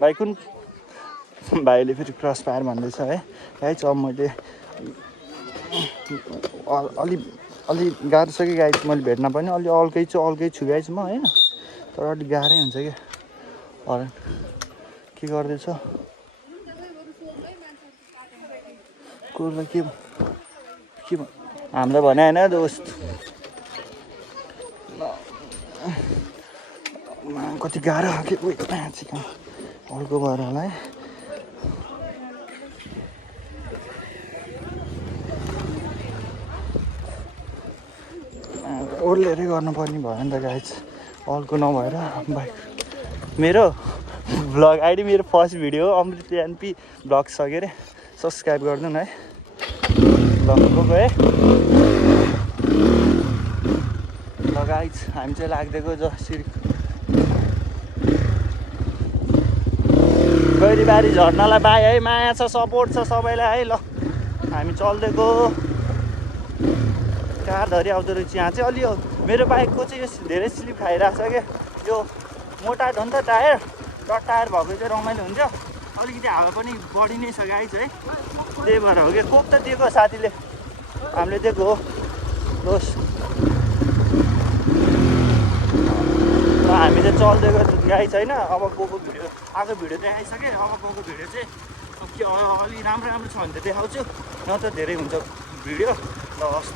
भाइ कुन भाइले फेरि क्रस फायर भन्दैछ है गाइज। अब मैले अलि गाह्रो छ कि गाइज मैले भेट्न पनि अलि अल्गै छु गाइज म होइन। तर अलिक गाह्रै हुन्छ क्या। हरन के गर्दैछ कसलाई के हामीलाई भने होइन दोस्त कति गाह्रो के उयो चिकन अर्को भएर होला है। ओर्लेरै गर्नुपर्ने भयो नि त गाइज अल्को नभएर बाइक। मेरो भ्लग आइडी मेरो फर्स्ट भिडियो अमृत एनपी भ्लग छ के अरे सब्सक्राइब गरिदिनु न है। ल गएको है ल गाइज हामी चाहिँ लाग्दिएको जसरी गैरीबारी झर्नालाई बाई है। माया छ सपोर्ट छ सबैलाई है। ल हामी चल्दिएको कार धरी आउँदो रहेछ यहाँ चाहिँ। अलि मेरो बाइकको चाहिँ यो धेरै स्लिप खाइरहेको छ क्या। यो मोटा हो नि त टायर डट टायर भएको चाहिँ रमाइलो हुन्छ। अलिकति हावा पनि बढी नै छ गाइज है त्यही भएर हो क्या। कोक त दिएको साथीले हामीले दिएको हो दोस्त। र हामी चाहिँ चल्दिएको गाइज होइन। अब गएको भिडियो आएको भिडियो चाहिँ आइसक्यो। अब गएको भिडियो चाहिँ अब के अलि राम्रो छ भने त देखाउँछु न त धेरै हुन्छ भिडियो। ल हस्।